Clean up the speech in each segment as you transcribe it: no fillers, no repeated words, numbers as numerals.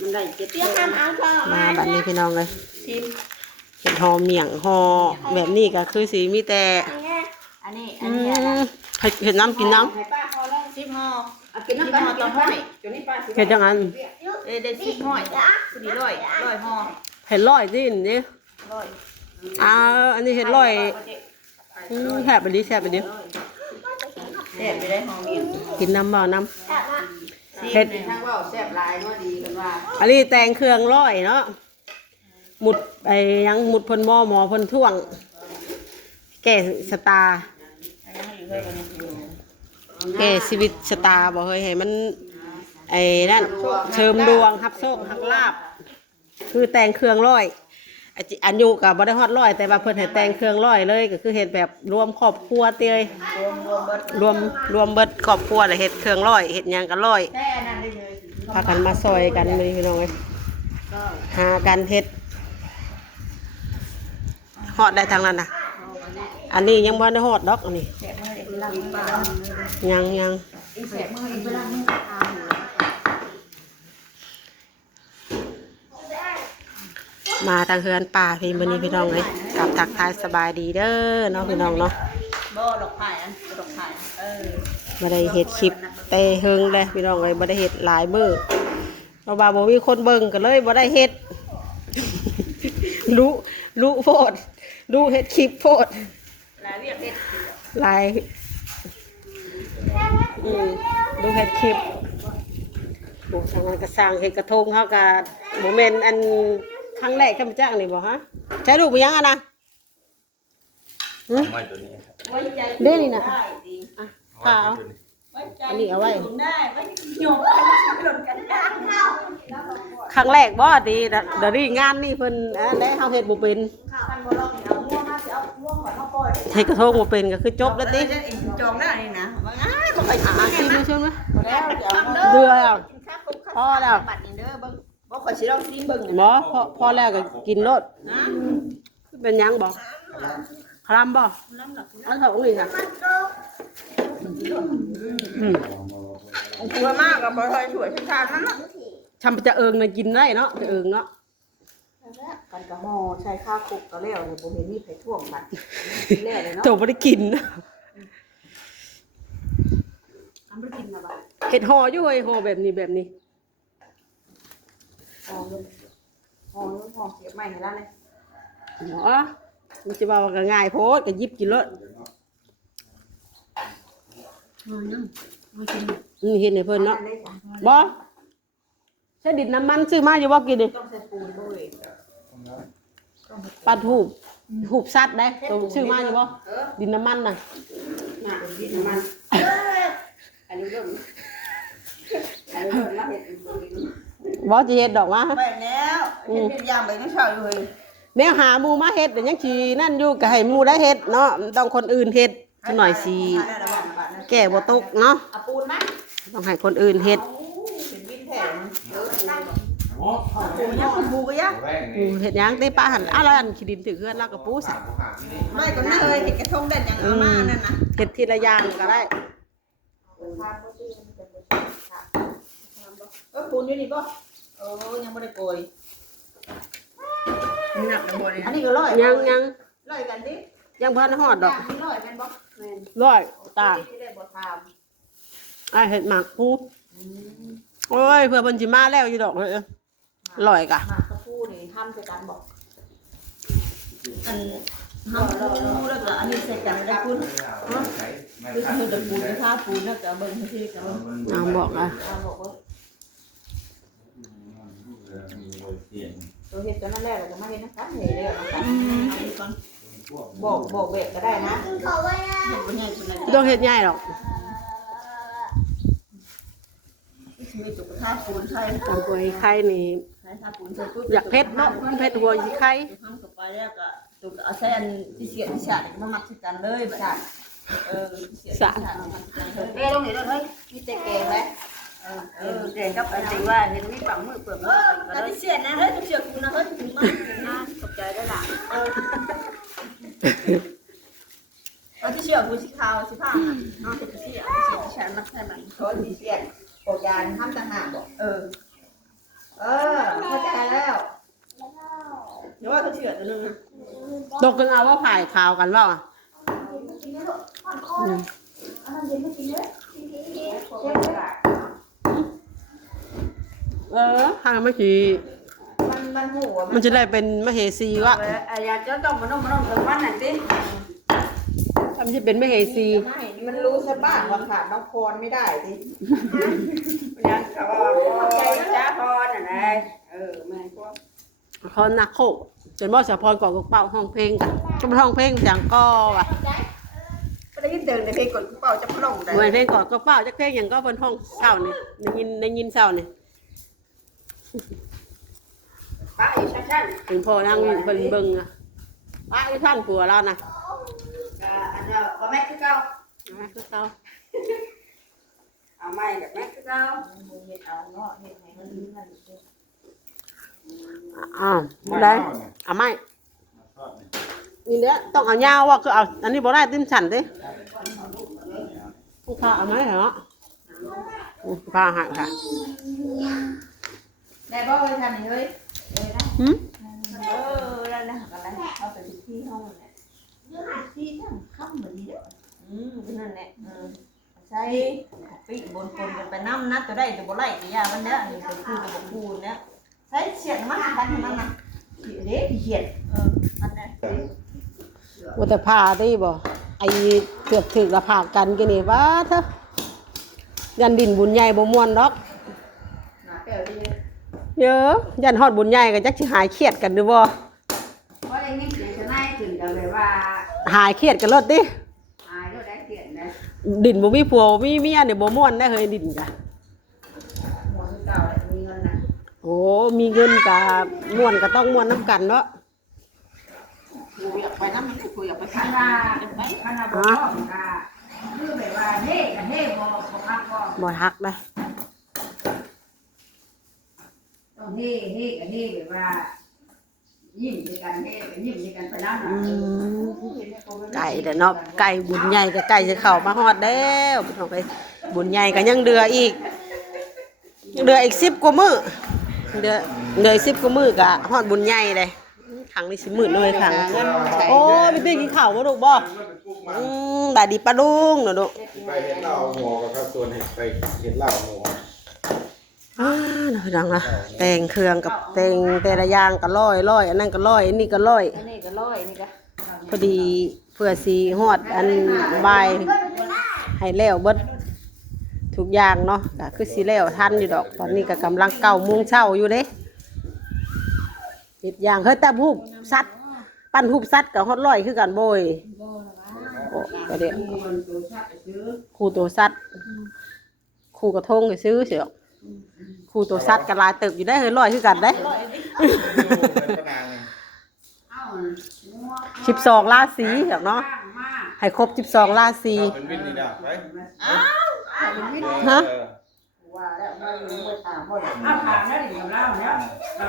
มันได้เจ็ดเ มาบัดนี้พี่น้องเลย ชิม เห็ดหอมเมี่ยงหอแบบนี้ก็คือสีมีแต่ อันนี้ เห็ดน้ำกินน้ ให้ป้าพอแล้วชิมห่อกินน้ำกันต่อห้อย ำเห็ดจังอัน ได้ชิมห่อยพอดีร้อยห่อ เห็ดร้อยนี่นี่ ร้อย อันนี้เห็ดร้อยแซ่บไปดิแซ่บไปดิ แซ่บไปได้ห่อเมียน กินน้ำบ่น้ เห็ดทั้งว่าแซ่บลายเนาะดีกันว่า ำอันนี้แตงเครื่องร้อยเนาะหมุดไอ้ยังหมุดพลหมอพลท่วง แก่สตาร์แก่ชีวิตสตาร์บอกเฮ้ยให้มันไอ้นั่นเชิมดวงฮับโชคฮักลาบคือแตงเครื่องร้อยอันอยู่กับบ่ได้ฮอดร้อยแต่ว่าเพิ่นให้แต่งเครื่องร้อยเลยก็คือเฮ็ดแบบรวมครอบครัวเตยรวมเบิดครอบครัวแล้วเฮ็ดเครื่องร้อยเฮ็ดหยังก็ร้อย แค่นั้นได้เลย พากันมาซอยกันเลยพี่น้องเอ้ยหากันเฮ็ดฮอดได้ทางนั้นน่ะอันนี้ยังบ่ได้ฮอดดอกอันนี้ แซ่บมือเด็กล้างมือ ยัง แซ่บมือเวลามืออาบ มาทางเฮือนป่าพี่มื้อนี้พี่น้องเอ้ยกับทักทายสบายดีเด้อเนาะพี่น้องเนาะ บ่ดอกไผ่ดอกไผ่บ่ได้เฮ็ดคลิปแต่เฮิงเลยพี่น้องเอ้ยบ่ได้เฮ็ดหลายมื้อเพราะว่าบ่มีคนเบิ่งก็เลยบ่ได้เฮ็ด รู้โพดดูเฮ็ดคลิปโพด ลายเรียกเฮ็ด หลายดูเฮ็ดคลิปโอ้ทางนั้นก็สร้างเฮ็ดกระทงเฮาก็บ่แม่นอันครั้งแรกคำจ้างนี่บ่ฮะใช้ลูกบ่ยังอ่ะนะหึ ไม้ตัวนี้ครับ ไว้ใจ เด้นี่น่ะ ได้ดี อ่ะพาเอา ไว้ใจ อันนี้เอาไว้ ได้ไว้โยมไปหล่นกันยางเข้า ครั้งแรกบ่ดีเดี๋ยวนี้งานนี่เพิ่นได้เฮาเฮ็ดบ่เป็น กันบ่ลองเอาม่วงมาสิเอาม่วงก่อนเฮาปล่อย เฮ็ดกระทงบ่เป็นก็คือจบแล้วติ เองจองได้นี่นะว่าง่ายบ่ค่อยถาม ชิมมาชิมมา แล้วเดี๋ยว เดือแล้ว กินข้าวปุ๊บข้าว พอแล้ว บัดนี้เด้อเบิ่งบ่ค่อยสิลองซิมเบิ่ง หมอพอแล้วก็กินรส นะ เป็นหยังบ่คลำบ่ น้ำหนัก เอาเถอะอุ้ยค่ะ กลัวมากก็บ่ค่อยช่วยชาตินั้นน่ะ ทำจะเอิงน่ะกินได้เนาะจะเอิงเนาะ กันกะห่อใช้ข้าวคุกก็แล้วเนี่ยบ่เห็นมีไผท่วงบัดแล้วเลยเนาะ โตบ่ได้กินนะ ทำบ่กินนะบัด เฮ็ดห่ออยู่เฮ้ยห่อแบบนี้แบบนี้ ห่อเลยห่อเสียบใหม่ให้แล้วเลย หมอมันจะว่าก็ง่ายโพดก็หยิบกินรสนี่เฮ็ดให้เพิ่นเนาะบ่ใช้ดินน้ำมันซื้อมาอยู่บ่กินดิ ต้องใส่ปูนด้วย ปัดหูบสัตว์ได้ตัวซื้อมาอยู่บ่ดินน้ำมันน่ะ น่ะดินมันอันนี้เริ่มมาเฮ็ด บ่สิเฮ็ดดอกว่า ไปแล้วเฮ็ดเป็นอย่างไปไม่เช้าอยู่เฮ้ย แนวหาหมู่มาเฮ็ดเดี๋ยวยังสินั่นอยู่ก็ให้หมู่ได้เฮ็ดเนาะต้องคนอื่นเฮ็ดจักหน่อยสิแก้บ่ตกเนาะ เอาปูนมั้ย ต้องให้คนอื่นเฮ็ด เป็นวินแท้เออปูยังปูก็ยัง เฮ็ดหยังได้ป้าหั่นอ้าวแล้วอันขี้ดินถือเฮือนแล้วก็ปูซะ ไม่ก็น่าเลยเห็ดกระทงเด่นอย่างเอามานั่นนะ เฮ็ดทีละอย่างก็ได้ ปูนอยู่นี่ป่ะโอ้ยังไม่ได้โกยหนักนะบ่เนี่ยอันนี้ก็ร้อย ยัง ร้อยกันดิ ยังบ่ทันฮอดดอก ร้อยแม่นบ่แม่น ร้อยตา ที่ได้บ่ท อ้ายเฮ็ดหมากปูโอ้ยเพื่อเพิ่นสิมาแล้วอยู่ดอกเอ้ยร้อยกะ ำหมากกระพูนี่ทำใส่กันบอกอันทำปูแล้วก็อันนี้ใส่กันได้คุณคือคือตะปูนข้าวปูนแล้วก็เบิ่งที่ก็ เอาบอกอ่ะ บอกว่าตัวเฮ็ดกันนั่นแหละเราจะมาเฮ็ดนะครับเฮ็ดเลยนะครับบอกเวกก็ได้นะเป็นไงคนนั้น ต้องเฮ็ดใหญ่หรอก มีตุกท่าปูนใช่ ตามตัวไอ้ไข่นี่ ใช่ท่าปูนใช่ปุ๊บ อยากเผ็ดเนาะมันเผ็ดหัวสิไข่ ทำกับไปแล้วก็ตุกเอาใช้อันที่เสียที่ฉาดมามัดกันเลยแบบเสียฉาดเอ้ลงนี่เลยมีแต่แกงไหมแกงกับอันที่ว่าเห็นมีฝั่งมือเปิดมือแต่ที่เสียนะเฮ้ยเสียกูนะเฮ้ยถึงมากนะตกใจได้ละที่เสียกูสีขาวสีผ้าน้องที่เสียที่ฉันมักใช่ไหมเขาที่เสียปกยานทำต่างหากบอกเออ สือตัวนึง ตกกันเอาว่าผ่ายข่าวกันว่าทางไม่ขี่ มันหัว มันจะได้เป็นมเหสีวะ อยากจะต้องมันถึงวันไหนดิ ทำจะเป็นมเหสี มันรู้ซะบ้างว่าขาดน้องพรไม่ได้ดิมันยังเขาว่าใจจ้าพรน่ะนะแม่พวก เขานักโคกจนบ่สะพรก่อนกเป่าห้องเพลงกันก็ห้องเพลงอย่างก็ว่ะ ก็ได้ยินเดินในเพลงกดเป่าจะพร่องได้ เหมือนเพลงก่อนก็เป่าจักเพลงอย่างก็บนห้องเศร้านี่ได้ยินเศร้านี่ ป้าอยู่ชั้น ถึงพอนั่งเบิ่งอ่ะป้าที่ท่านผัวเรานะ อันนี้ก็แม็กซ์เก่า คือเขา เอาไม้กับแม็กซ์เก่าเอาเนาะเฮ็ดให้มันดีมัน ได้เอาไม่นี่เนี้ยต้องเอายาวว่าคือเอาอันนี้บ่ได้ติ้นฉันดิผู้พาเอาไหมเหรอพาหักค่ะ ได้บ่เอ้ยทำนี่เฮ้ยนะ แล้วนะกันแล้วเอาไปที่ห้องเนี่ยที่ทั้งค่ำเหมือนนี้เด้อนั่นแหละใช่ปีบนคนกันไปน้ำนะตัวได้ตัวบ่ไล่ตัวยามันเนี้ยนี่ตัวคู่ตัวคู่เนี้ยใช้เฉียดมันกันมันนะเด็กเฉียดมันเนี่ย ว่าแต่พาได้บ่ไอ้เกือบถึกละพากันกันนี่ว่าเถอะยันดินบุญใหญ่บ่ม่วนดอก หนาแก้วดี เยอะยันฮอดบุญใหญ่ก็จักสิหายเครียดกันหรือบ่ เพราะได้ยินเสียงชนะถึงกันเลยว่า หายเครียดกันรถดิ อายก็ได้เสียงนะ ดินบ่มีผัวบ่มีเมียนี่บ่ม่วนได้เฮ้ยดินจ้ะ หัวเก่ามีเงินนะ โอ้มีเงินก็ม่วนก็ต้องม่วนนํกันเนาะ กูอยากไปน้ำมันกูอยากไปขนาดบ่พ่อค่ะคือแบบว่าเฮ้กับเฮ้บ่พักบ่ บ่ฮักได้ ต้องเฮ้กับเฮ้แบบว่ายิ้มด้วยกันเฮ้กับยิ้มด้วยกันไปน้ำนะ ไก่เด้อเนาะไก่บุญใหญ่ก็ใกล้จะเข้ามาฮอดแล้วพี่น้องไปบุญใหญ่ก็ยังเดืออีก10กว่ามื้อเดือ10กว่ามื้อก็ฮอดบุญใหญ่เลยครั้งนี้สิมื้อเลยครั้งโอ้ยไปกินข้าวบ่ลูกบ่บาดดีปลาดุงเนาะลูก ไปเห็ดเหล้าหัวกับส่วนเห็ดไปเห็ดเหล้าหัว น่าดังนะแต่งเครื่องกับแต่งแต่ละอย่างก็ร้อยอันนั้นก็ร้อยอันนี้ก็ร้อย อันนี้ก็ร้อยนี่ก็ พอดีเพื่อสีฮอดอันบายให้แล้วเบิดทุกอย่างเนาะก็คือสิแล้วทันอยู่ดอกตอนนี้ก็กำลัง9 โมงเช้าอยู่เด้เฮ็ดอย่างเฮ้ยแต่ฮูบสัตว์ปั้นฮูบสัตว์กับฮอดร้อยคือกันโบยโอ้ก็เดี๋ยวครูตัวสัตว์ครูกระทงก็ซื้อเสียครูตัวสัตว์ก็หลายตึกอยู่ได้เฮ้ยร้อยคือกันเด้12 ราศีเนาะให้ครบ12 ราศี เป็นวินนี่ดาไป ฮะ ว่าแล้วไม่ถามพ่อถามแล้วดิกับเราเนี่ย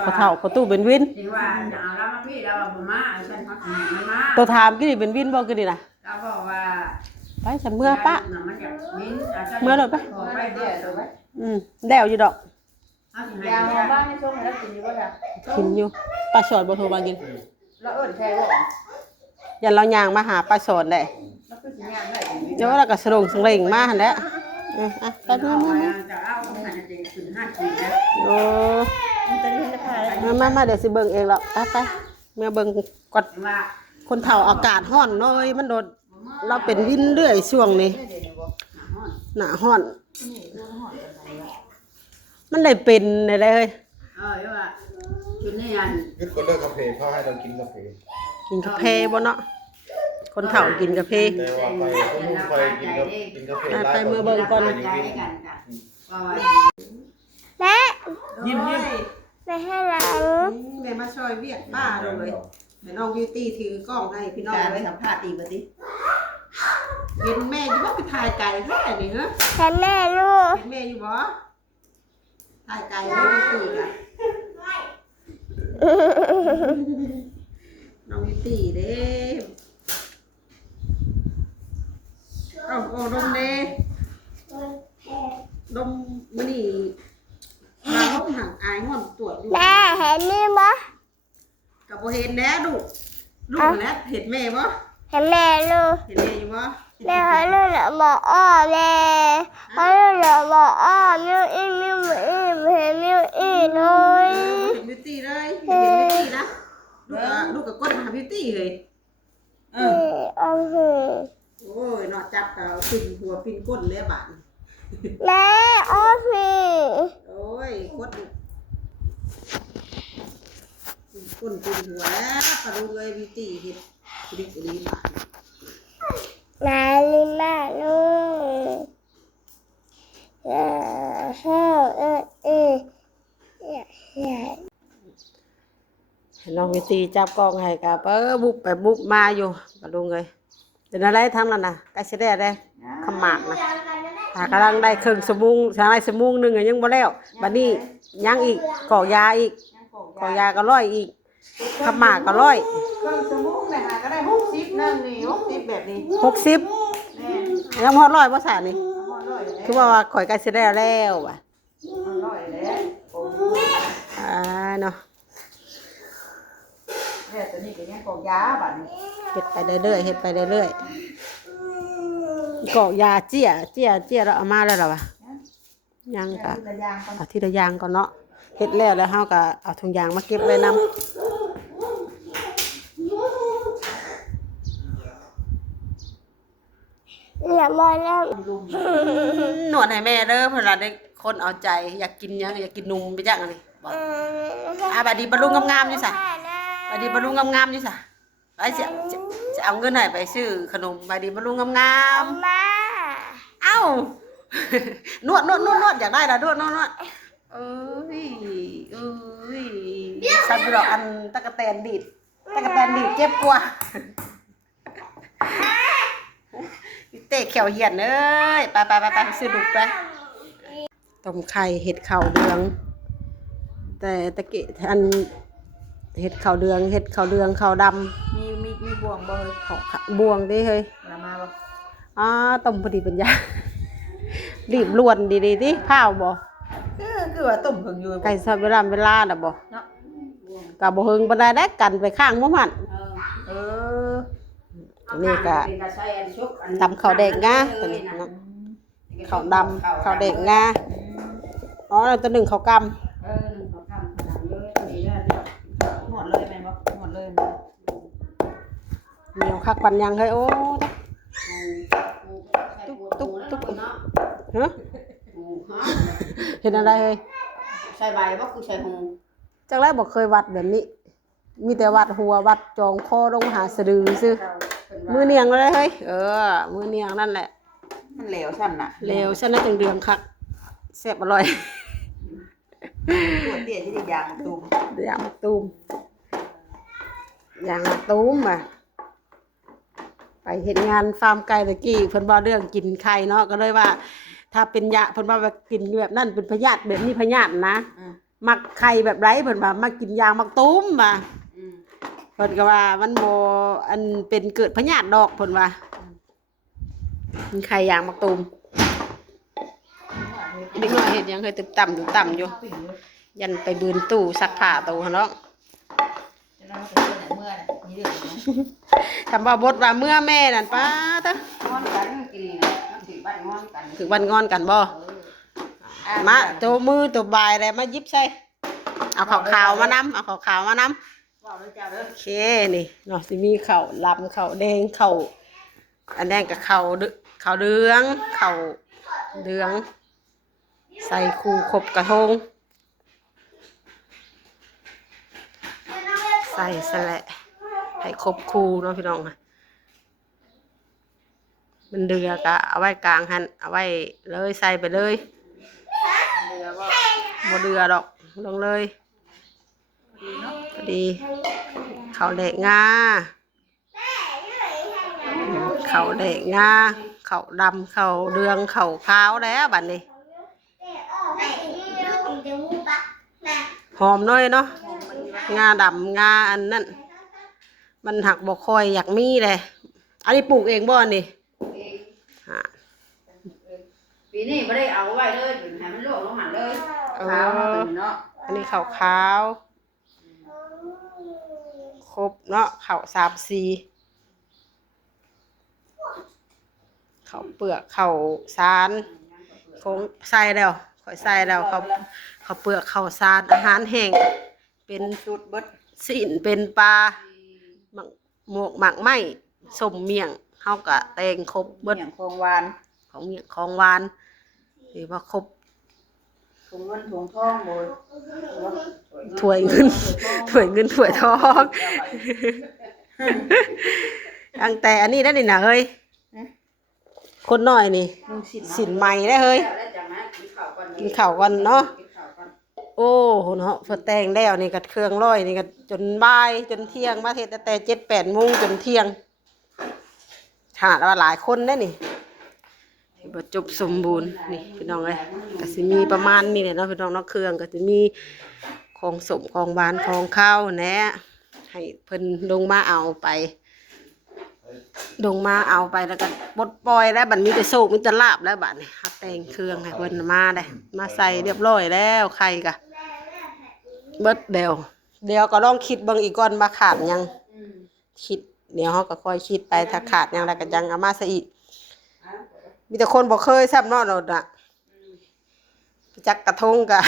พอเฒ่าพอตู้เป็นวิน ที่ว่าจะเอาเรามาพี่เราบ่มาฉันพักมันมา ตัวถามกี่นี่เป็นวินบ่กี่นี่นะ เราบอกว่า ไปฉันเมื่อปะ มันจะวิน เมื่อหน่อยปะ ไปเดี๋ยวถูกไหม แล้วอยู่ดอก เอาสิยาวบ้านในช่วงนั้นกินอยู่ว่าจะ กินอยู่ปลาสอนบ่โทรมากิน เราเอิ้นแค่ว่า ยันเราย่างมาหาปลาสอนได้ เราคือสิยางได้ เดี๋ยวเราก็สลงสงเล่งมาหั่นแหละไปมา จะเอาขนาดจะถึง5 ปีแล้ว โอ้ มันจะได้ราคา มาเดี๋ยวสิเบิ่งเองหรอกไปเมื่อเบิ่งก่อน ว่า คนเฒ่าอากาศร้อนน้อยมันโดนเราเป็นวินเรื่อยช่วงนี้หน้าร้อนมันได้เป็นได้เฮ้ย ว่ากินนี่อัน ยึดคนเลิกกาแฟเขาให้เรากินกาแฟ กินกาแฟบ่เนาะคนเฒ่ากินกาแฟ แต่ว่าไปกินกาแฟ ไปเมื่อเบิ่งก่อน ใจกันจ้ะว่า แม่ ยิ้ม ไปให้หลัง แม่มาช่วยเวียดป้าเลยแม่น้องบิวตี้ถือกล้องให้พี่น้อง การ เลย สัมภาษณ์อีกบ่ติ เห็นแม่อยู่บ่ไปถ่ายไก่แท้นี่เหรอ ฉันแม่ลูก เห็นแม่อยู่บ่ถ่ายไก่ได้บิวตี้อ่ะน้องบิวตี้เด้โอ้ดมเด้ดมมื้อนี้มาลบหังอายงอนตรวจอยู่ แม่เห็นนี่มั้ย ก กับบ่เห็นแน่ลูกแล้วเห็นแม่บ่ ให้แม่ลูก เห็นแม่อยู่บ่ แม่เขาลูกเหลือบอกอ้อแม่เขาลูกเหลือบอกอ้อมิวอี้มิวอี้เห็นมิวอี้เลย เห็นบิวตี้เลยเห็นบิวตี้นะลูกกับก้นมาบิวตี้เลยเอาสิ โอ้ยนอจับกับปิ่นหัวปิ่นก้นเลยบาด แม่เอาสิ โอ้ยก้นก้นปิ่นหัวแล้วปลาดูเลยบิวตี้เห็ดดิบดีบาด มาลิมาลูกน้องวิตีจับกล้องให้กับบุกไปบุกมาอยู่ปลาดูเลยเป็นอะไรทำนั่นน่ะใกล้สิได้ได้ขมากนะกำลังได้ครึ่งสมุงทางได้สมุงนึงยังบ่แล้วบัดนี้ยังอีกกอกยาอีกกอกยาก็ร้อยอีกขมากก็ร้อยเครื่องสมุนเลยค่ะก็ได้60นึงนี่60แบบนี้60ยังพอร้อยบ่สานี่คือว่าข่อยใกล้สิได้แล้วว่ะเนาะตัวนี้ก็ยังกอกยาบัดนี้เฮ็ดไปเรื่อยๆเฮ็ดไปเรื่อยๆกอกยาเจี้ยเราเอามาแล้วล่ะวะยังก็เอาทีละอย่างก่อนเนาะเฮ็ดแล้วเฮาก็เอาถุงยางมาเก็บไว้นำอย่ามาแล้วหนวดให้แม่เด้อเพิ่นล่ะได้คนเอาใจอยากกินหยังอยากกินนมไปจังอันนี้บ่บัดนี้บรรลุงามๆอยู่ซะบัดนี้บรรลุงามๆอยู่ซะไปจะเอาเงินให้ไปซื้อขนมบัดนี้บรรลุงามๆมาเอ้านวดอยากได้ล่ะนวดเอ้ยซับดอกอันตะกะแตนดีดเจ็บกว่าเตะเขียวเหียนเอ้ยไปซื้อดุกไปต้มไข่เห็ดข้าวเดืองแต่ตะเกะอันเห็ดข้าวเดืองข้าวดำมีบ่วงบ่เฮ้ยบวงดิเฮ้ยมาบ่ต้มพอดีเป็นยารีบล้วนดีๆติข้าวบ่คือว่าต้มเพิ่งอยู่ไก่ซอยเวลาน่ะบ่เนาะก็บ่เฮิงปานใดได้กันไปข้างบ่มันนี่ก็ตำข้าวแดงงาตัวนี้เนาะข้าวดำข้าวแดงงาแล้วตัวหนึ่งข้าวกำหมดเลยแม่บ่หมดเลยเหนียวคักปันยังเฮ้ยโอ้ตุ๊บฮะเห็นอะไรเฮ้ยใส่ใบบ่คือใส่หูจักแรกบ่เคยวัดแบบนี้มีแต่วัดหัววัดจองคอลงหาสะดือซื่อมือเนียงเลยเฮ้ยมือเนียงนั่นแหละมันเหลวซั่นน่ะเหลวซั่นน่ะจังเดืองคักแซ่บอร่อยตัวเตี้ยที่ได้ยางตูมอ่ะไปเฮ็ดงานฟาร์มไก่ตะกี้เพิ่นบ่เรื่องกินไข่เนาะก็เลยว่าถ้าเป็นยาเพิ่นว่ากินแบบนั้นเป็นพยาธิแบบนี้พยาธินะมักไข่แบบไรเพิ่นว่ามากินยางมักตุ้มว่ะเพิ่นก็ว่ามันบ่อันเป็นเกิดพยาธิดอกเพิ่นว่ากินไข่ยางมักตุ้มเด็กน้อยเฮ็ดหยังเคยตึบต่ำอยู่ยันไปบืนตู้ซักผ้าตู้หั่นเนาะคำว่าบทว่าเมื่อแม่นั่นป้าตะคือวันงอนกันบ่มาตัวมือตัวบายอะไรมายิบใส่เอาขาวมานำโอเคนี่เนาะสิมีข้าวลำข้าวแดงข้าวอันแดงกับข้าวเหลืองใส่คู่ครบกระทงใส่สละให้ครบคู่เนาะพี่น้องค่ะมันเดือกะเอาไว้กลางหันเอาไว้เลยใส่ไปเลยบ่เดือดอกลงเลยพอดีข้าวแดกงาข้าวดำข้าวเดืองข้าวขาวแล้วบัดนี้หอมน้อยเนาะงาดำงาอันนั้นมันหักบ่ค่อยอยากมีเลยอันนี้ปลูกเองบ่นี่ปีนี้ไม่ได้เอาไว้เลยให้มันลวกลงหันเลยขาวเนาะอันนี้ขาว ครบเนาะข้าว3 สีข้าวเปลือกข้าวสารคงใส่แล้วข่อยใส่แล้วข้าวเปลือกข้าวสารอาหารแห้งเป็นชุดเบิดสิ้นเป็นปลาหมักหมกหมักไหม้ส้มเมี่ยงเฮาก็แต่งครบเบิด อย่างของหวาน ของเมี่ยงของหวานถือว่าครบ ถุงเงินถุงทองบ่ ถ้วยเงินถ้วยเงินถ้วยทองตั้งแต่อันนี้ได้นี่นะเฮ้ยคนน้อยนี่สินใหม่ได้เฮ้ยกินข้าวก่อนเนาะโอ้โหเนาะพอแต่งแล้วนี่ก็เครื่องร้อยนี่ก็จนบ่ายจนเที่ยงมาเฮ็ดแต่7-8 โมงจนเที่ยงหาดว่าหลายคนได้นี่บ่จบสมบูรณ์นี่พี่น้องเอ้ยก็สิมีประมาณนี้แหละเนาะพี่น้องเนาะเครื่องก็จะมีของสมของหวานของข้าวแหนะให้เพิ่นลงมาเอาไปแล้วก็ปลดปล่อยแล้วบัดมีแต่โชคมีแต่ลาบแล้วบัดนี้ฮัดแต่งเครื่องให้เพิ่นมาได้มาใส่เรียบร้อยแล้วไข่ก็เบิดเดี๋ยวก็ลองคิดเบิ่งอีกก่อนมาขาดหยังคิดเดี๋ยวเฮาก็ค่อยคิดไปถ้าขาดหยังแล้วก็ยังเอามาใส่อีกมีแต่คนบ่เคยซ้ำเนาะโดดน่ะจักกระทงก็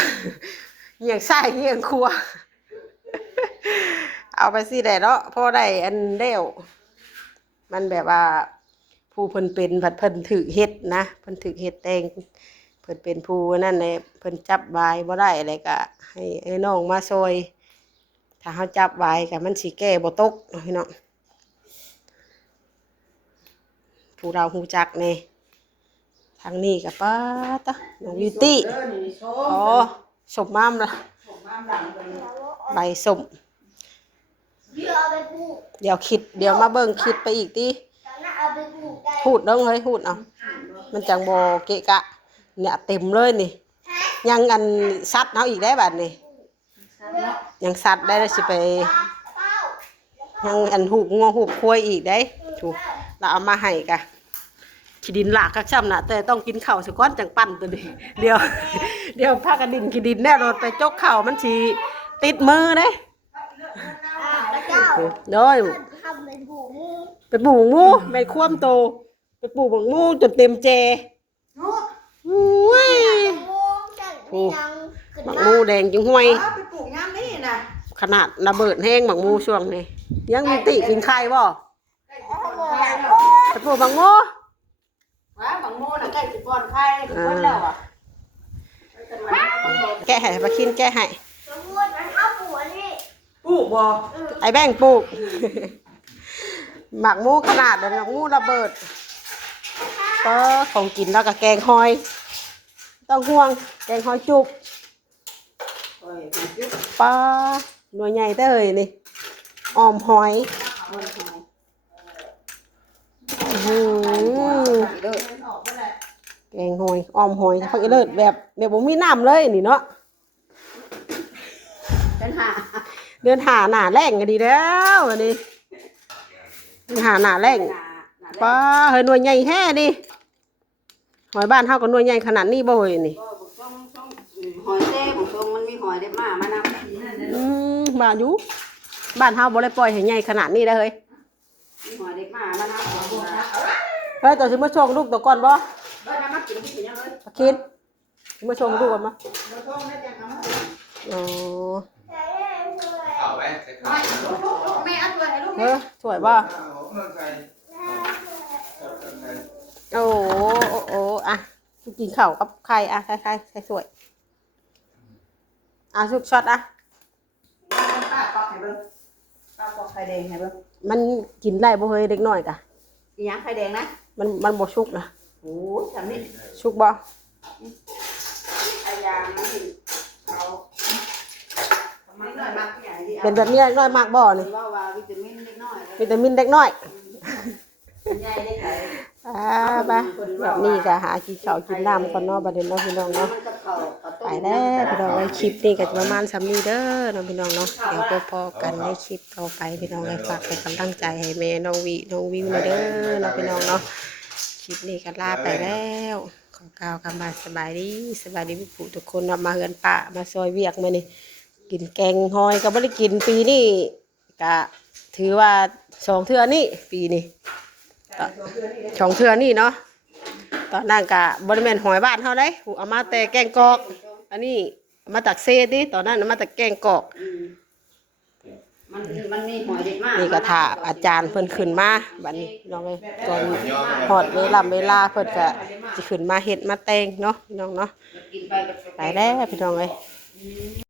เหี่ยงซ้ายเหี่ยงขวาเอาไปสิได้เนาะพอได้อันเดียวมันแบบว่าผู้เพิ่นเป็นผัดเพิ่นถือเฮ็ดนะเพิ่นถือเฮ็ดแต่งเพิ่นเป็นผู้นั่นแหละเพิ่นจับบายบ่ได้อะไรก็ให้ไอ้น้องมาซอยถ้าเฮาจับบายก็มันสิแก้บ่ตกพี่น้องผู้เราฮู้จักแน่ทางนี้ก็ป้าตะน้องบิวตี้อ๋อสมมามล่ะใบสมเดี๋ยวมาเบิ่งคิดไปอีกติพูดเด้งเฮ้ยพูดเอามันจังบ่เกะกะเนี่ยเต็มเลยนี่ยังอันซัดเฮาอีกได้บัดนี้ยังซัดได้แล้วสิไปยังอันหูบงัวหูบควายอีกได้ถูกแล้วเอามาให้กะขี้ดินหลากกักช่ำน่ะแต่ต้องกินข้าวซะก่อนจังปั้นตัวนี้เดี๋ยวพากันดินขี้ดินแน่โดนไปจกข้าวมันสิติดมือเด้โดยไปปลูกหมูไม่คว่ำโตไปปลูกหมูจนเต็มเจอุ้ยปลูกหมักหมูแดงจังห้วยไปปลูกยามนี้น่ะ ขนาดระเบิดแห้งหมักหมูช่วงนี้ยังมีติกินไข่บ่ไปปลูกหมักหมูว้าบางโมน่ะใกล้สิป้อนไข่เพิ่นแล้วอ่ะแกะให้ปลาคินแกะให้ปลูกบ่ ไอ้แบงปลูกหมักหมูขนาดนั้นหมักหมูระเบิดก็ของกินแล้วก็แกงหอยต้องห่วงแกงหอยจุบปลาหน่วยใหญ่เต้ยนี่ออมหอยแกงหอยออมหอยพักอีเลิศแบบบ่มีน้ำเลยนี่เนาะเดินหาหน้าแรงก็ดีแล้วอันนี้หาหน้าแรงป้าเฮ้ยหน่วยใหญ่แท้ดิหอยบ้านเฮาก็หน่วยใหญ่ขนาดนี้บ่เฮ้ยนี่หอยเต้บุตรงมันมีหอยได้มานำบ้านอยู่บ้านเฮาบ่ได้ปล่อยให้ใหญ่ขนาดนี้ได้เฮ้ยมีหอยได้มานำเฮ้ยตัวสิมาชงลูกตัวก่อนบ่บ่นำมากินกินยังเลยกินสิมาชงลูกก่อนมาบ่ชงได้จังเอามาอ๋อข่าวไว้ใส่ข่าวแม่เอาถ้วยให้ลูกสวยบ่โอ้โอ้อะกินข้าวกับไข่อะไข่ใส่สวยชุกช็อตอะป้าปอกให้เบิ่งป้าปอกไข่แดงให้เบิ่งมันกินได้บ่เฮ้ยเด็กน้อยกะอีหยังไข่แดงนะมันบ่ชุกนะโอ้ยจำนี่ชุกบ่ไอ้ยางมันเอามันน้อยมากอย่างนี้เป็นแบบนี้น้อยมากบ่นี่ว่าวิตามินเล็กน้อยวิตามินเด็กน้อยใหญ่ได้ไข่บ้าแบบนี้ก็หากินข้าวกินน้ำก่อนเนาะบัดนี้เนาะพี่น้องเนาะไปแล้วพี่น้องคลิปนี้ก็ประมาณซ้ำนี้เด้อน้องพี่น้องเนาะเดี๋ยวพอกันในคลิปต่อไปพี่น้องฝากเป็นกำลังใจให้แม่น้องวิวเด้อน้องพี่น้องเนาะคลิปนี้ก็ลาไปแล้วขอกล่าวคำว่าสบายดีผู้ทุกคนมาเฮือนป้ามาซอยเวียกมื้อนี้กินแกงหอยก็บ่ได้กินปีนี้ก็ ถือว่าสองเทื่อนี่ปีนี้สองเทื่อนี่เนาะตอนนั้นก็บ่ได้แม่นหอยบ้านเฮาได้เอามาแต่แกงกอกอันนี้เอามาจากเซดิตอนนั้นเอามาจากแกงกอก มันมีหอยเด็กมาก นี่ก็ถ้าอาจารย์เพิ่นขึ้นมาบัดนี้น้องเอ้ยตอนฮอดเวลาเพิ่นก็สิขึ้นมาเฮ็ดมาแต่งเนาะพี่น้องเนาะ กินไป ไปแล้วพี่น้องเอ้ย